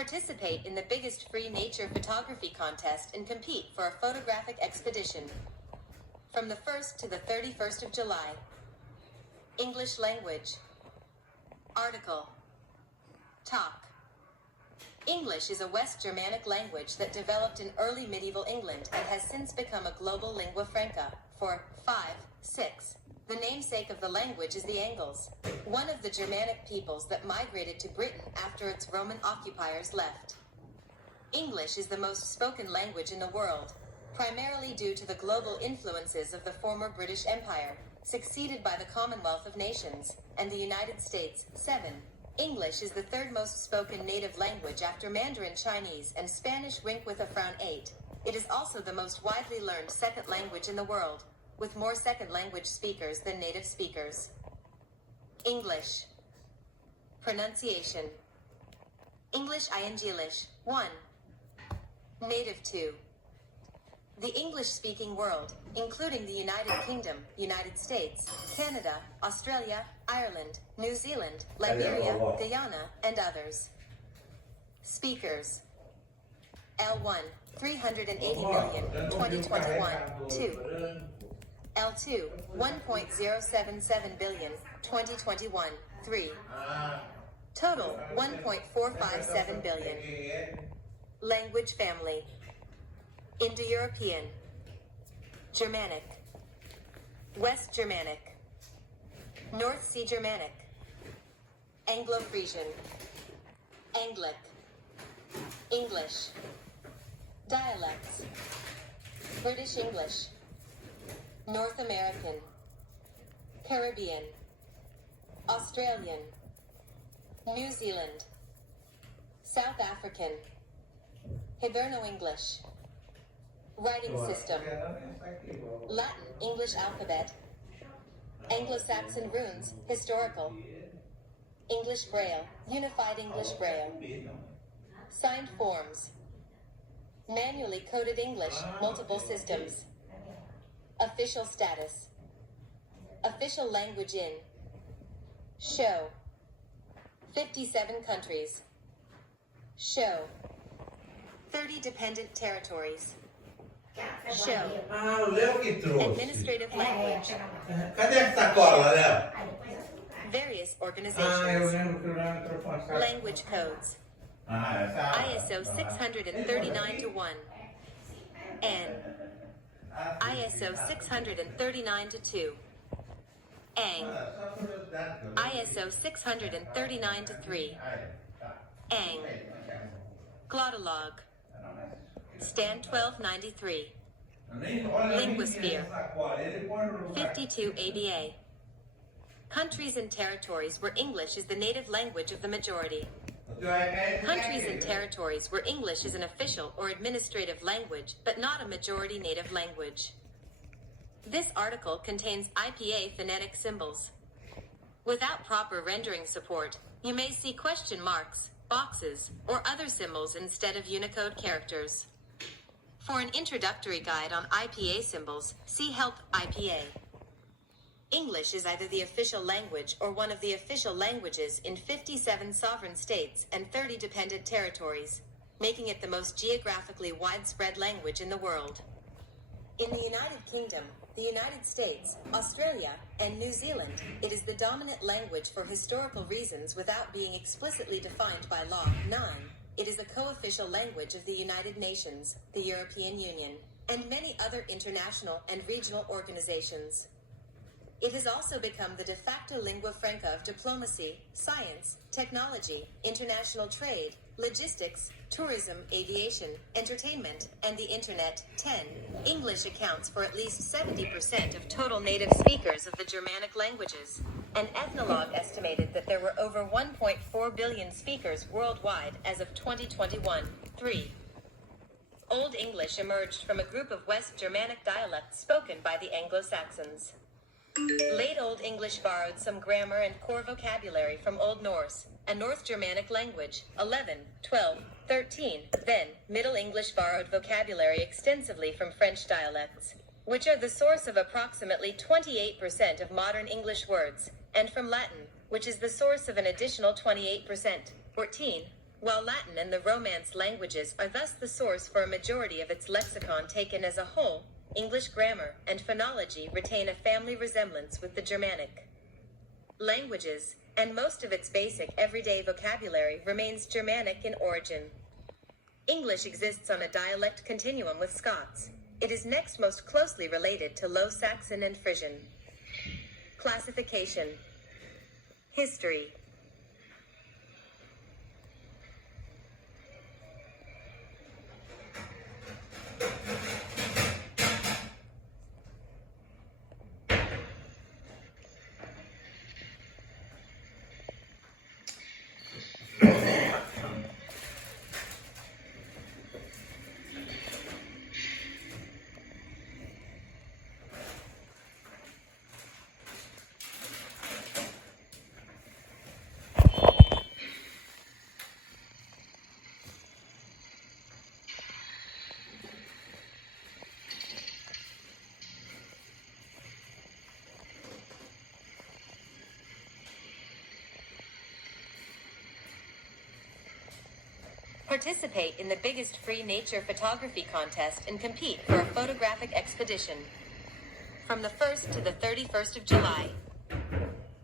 Participate in the biggest free nature photography contest and compete for a photographic expedition. From the 1st to the 31st of July. English language. Article. Talk. English is a West Germanic language that developed in early medieval England and has since become a global lingua franca for 6. The namesake of the language is the Angles, one of the Germanic peoples that migrated to Britain after its Roman occupiers left. English is the most spoken language in the world, primarily due to the global influences of the former British Empire, succeeded by the Commonwealth of Nations, and the United States. 7. English is the third most spoken native language after Mandarin Chinese and Spanish wink with a frown. 8. It is also the most widely learned second language in the world, with more second language speakers than native speakers. English. Pronunciation. English English. 1. Native 2. The English-speaking world, including the United Kingdom, United States, Canada, Australia, Ireland, New Zealand, Liberia, Guyana, and others. Speakers. L1, 380 million, 2021, 2. L2, 1.077 billion, 2021, 3. Total, 1.457 billion. Language family. Indo-European. Germanic. West Germanic. North Sea Germanic. Anglo-Frisian. Anglic. English. Dialects. British English. North American. Caribbean. Australian. New Zealand. South African. Hiberno-English. Writing system. Latin English alphabet. Anglo-Saxon runes, historical. English Braille, Unified English Braille. Signed forms. Manually coded English, multiple systems. Official status. Official language in. Show. 57 countries. Show. 30 dependent territories. Show. Administrative language. Cadê a sacola, Léo? Various organizations. Language codes. ISO 639-1. N. ISO 639-2. ANG. ISO 639-3. ANG. Glottolog. Stan 1293. Linguasphere. 52 ABA. Countries and territories where English is the native language of the majority. Countries and territories where English is an official or administrative language, but not a majority native language. This article contains IPA phonetic symbols. Without proper rendering support, you may see question marks, boxes, or other symbols instead of Unicode characters. For an introductory guide on IPA symbols, see Help IPA. English is either the official language or one of the official languages in 57 sovereign states and 30 dependent territories, making it the most geographically widespread language in the world. In the United Kingdom, the United States, Australia, and New Zealand, it is the dominant language for historical reasons without being explicitly defined by law. 9. It is a co-official language of the United Nations, the European Union, and many other international and regional organizations. It has also become the de facto lingua franca of diplomacy, science, technology, international trade, logistics, tourism, aviation, entertainment, and the Internet. 10. English accounts for at least 70% of total native speakers of the Germanic languages. An ethnologue estimated that there were over 1.4 billion speakers worldwide as of 2021. 3. Old English emerged from a group of West Germanic dialects spoken by the Anglo-Saxons. Late Old English borrowed some grammar and core vocabulary from Old Norse, a North Germanic language. 11, 12, 13. Then, Middle English borrowed vocabulary extensively from French dialects, which are the source of approximately 28% of modern English words, and from Latin, which is the source of an additional 28%. 14. While Latin and the Romance languages are thus the source for a majority of its lexicon taken as a whole, English grammar and phonology retain a family resemblance with the Germanic languages, and most of its basic everyday vocabulary remains Germanic in origin. English exists on a dialect continuum with Scots. It is next most closely related to Low Saxon and Frisian. Classification. History. Participate in the biggest free nature photography contest and compete for a photographic expedition. From the 1st to the 31st of July,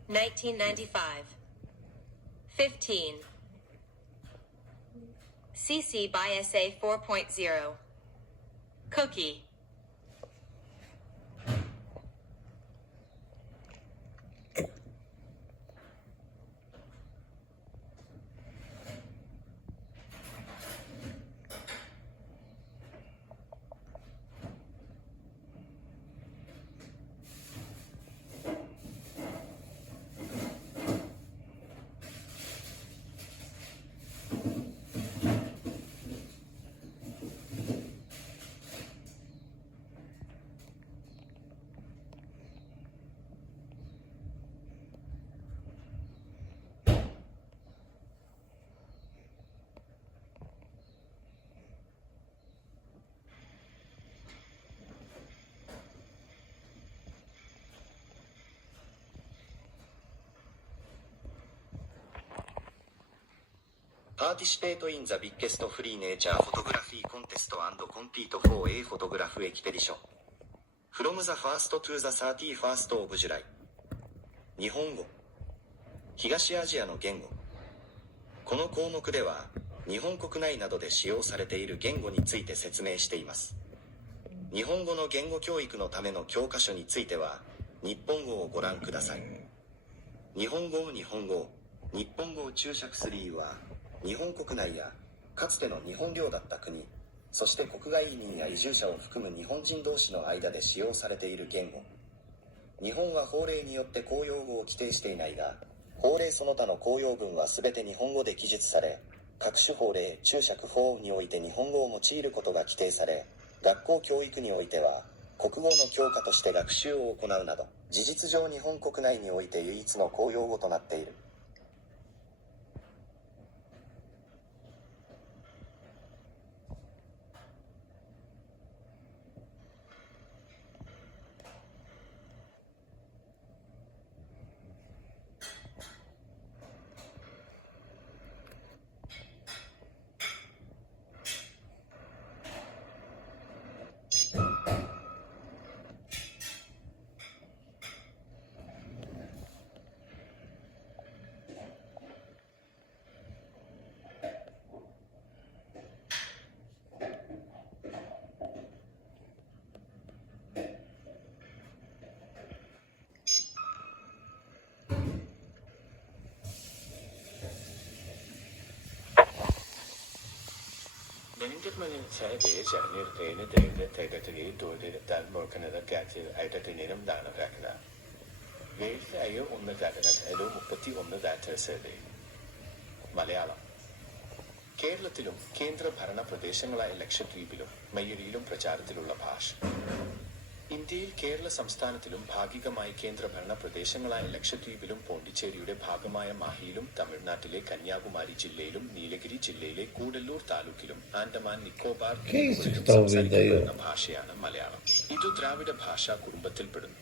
1995. 15. CC by SA 4.0. Cookie. Participate in the biggest free nature photography contest and compete for a photograph expedition. From the 1st to the 31st of July. 日本語。東アジアの言語。この項目では、日本国内などで使用されている言語について説明しています。日本語の言語教育のための教科書については、日本語をご覧ください。日本語、日本語注釈3は、日本国内やかつての日本領だった国、そして国外移民や移住者を含む日本人同士の間で使用されている言語。日本は法令によって公用語を規定していないが、法令その他の公用文はすべて日本語で記述され、各種法令、注釈法において日本語を用いることが規定され、学校教育においては、国語の教科として学習を行うなど、事実上日本国内において唯一の公用語となっている。Saya desa ni rene tega tegi do de dal morkana da gati ai da tinenam dana rakda. Veis ayo onna gata ayo മുപ്പത്തി ഒന്ന് ഗാറ്റേഴ്സ് മലയാളം. കേരളത്തിലും കേന്ദ്ര ഭരണ പ്രദേശങ്ങളായ ലക്ഷദ്വീപിലും മയ്യഴിയിലും പ്രചാരത്തിലുള്ള ഭാഷ. ഇന്ത്യയിൽ കേരള സംസ്ഥാനത്തിലും ഭാഗികമായി കേന്ദ്രഭരണ പ്രദേശങ്ങളായ ലക്ഷദ്വീപിലും പോണ്ടിച്ചേരിയുടെ ഭാഗമായ മാഹിയിലും തമിഴ്നാട്ടിലെ കന്യാകുമാരി ജില്ലയിലും നീലഗിരി ജില്ലയിലെ കൂടല്ലൂർ താലൂക്കിലും ആൻഡമാൻ നിക്കോബാർ സംസാരിക്കപ്പെടുന്ന ഭാഷയാണ് മലയാളം. ഇത് ദ്രാവിഡ ഭാഷാ കുടുംബത്തിൽപ്പെടുന്നു.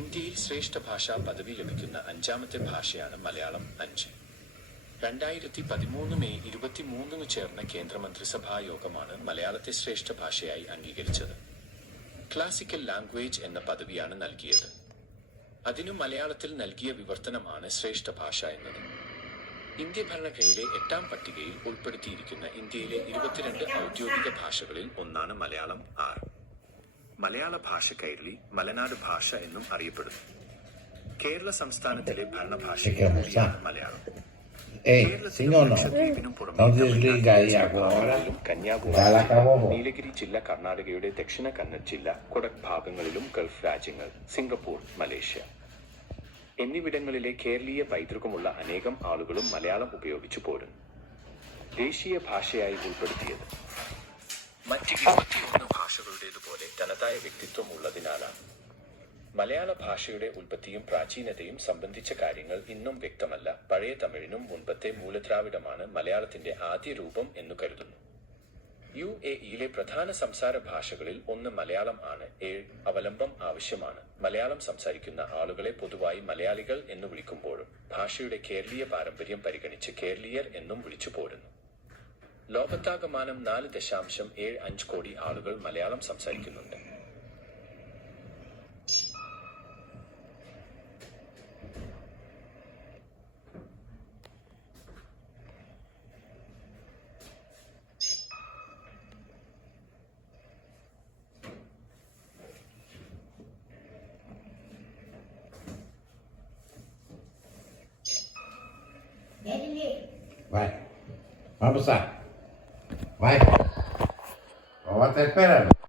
ഇന്ത്യയിൽ ശ്രേഷ്ഠ ഭാഷാ പദവി ലഭിക്കുന്ന 5ാമത്തെ ഭാഷയാണ് മലയാളം. 5. 2013 മെയ് 23 ചേർന്ന കേന്ദ്രമന്ത്രിസഭാ യോഗമാണ് മലയാളത്തെ ശ്രേഷ്ഠ ഭാഷയായി അംഗീകരിച്ചത്. ക്ലാസിക്കൽ ലാംഗ്വേജ് എന്ന പദവിയാണ് നൽകിയത്. അതിനു മലയാളത്തിൽ നൽകിയ വിവർത്തനമാണ് ശ്രേഷ്ഠ ഭാഷ എന്നത്. ഇന്ത്യ ഭരണഘടനയിലെ 8ാം പട്ടികയിൽ ഉൾപ്പെടുത്തിയിരിക്കുന്ന ഇന്ത്യയിലെ 22 ഔദ്യോഗിക ഭാഷകളിൽ ഒന്നാണ് മലയാളം. 6 മലയാള ഭാഷ കൈരളി, മലനാട് ഭാഷ എന്നും അറിയപ്പെടുന്നു. കേരള സംസ്ഥാനത്തിലെ ഭരണഭാഷയും കൂടിയാണ് മലയാളം. ലക്ഷദ്വീപിനും പുറമെ കന്യാകുമാരി, നീലഗിരി ജില്ല, കർണാടകയുടെ ദക്ഷിണ കന്നഡ് ജില്ല, കൊടക് ഭാഗങ്ങളിലും ഗൾഫ് രാജ്യങ്ങൾ, സിംഗപ്പൂർ, മലേഷ്യ എന്നിവിടങ്ങളിലെ കേരളീയ പൈതൃകമുള്ള അനേകം ആളുകളും മലയാളം ഉപയോഗിച്ചു പോരുന്നു. ദേശീയ ഭാഷയായി ഉൾപ്പെടുത്തിയത് മറ്റ് 21 ഭാഷകളുടേതുപോലെ തനതായ വ്യക്തിത്വം ഉള്ളതിനാലാണ്. മലയാള ഭാഷയുടെ ഉൽപ്പത്തിയും പ്രാചീനതയും സംബന്ധിച്ച കാര്യങ്ങൾ ഇന്നും വ്യക്തമല്ല. പഴയ തമിഴിനും മുൻപത്തെ മൂലദ്രാവിഡമാണ് മലയാളത്തിന്റെ ആദ്യ രൂപം എന്നു കരുതുന്നു. UAE-യിലെ പ്രധാന സംസാര ഭാഷകളിൽ ഒന്ന് മലയാളം ആണ്. 7 അവലംബം ആവശ്യമാണ്. മലയാളം സംസാരിക്കുന്ന ആളുകളെ പൊതുവായി മലയാളികൾ എന്നു വിളിക്കുമ്പോഴും ഭാഷയുടെ കേരളീയ പാരമ്പര്യം പരിഗണിച്ച് കേരളീയർ എന്നും വിളിച്ചു പോരുന്നു. ലോകത്താകമാനം 4.75 കോടി ആളുകൾ മലയാളം സംസാരിക്കുന്നുണ്ട്. Vai. Vamos lá. Vai. Vamos te esperando.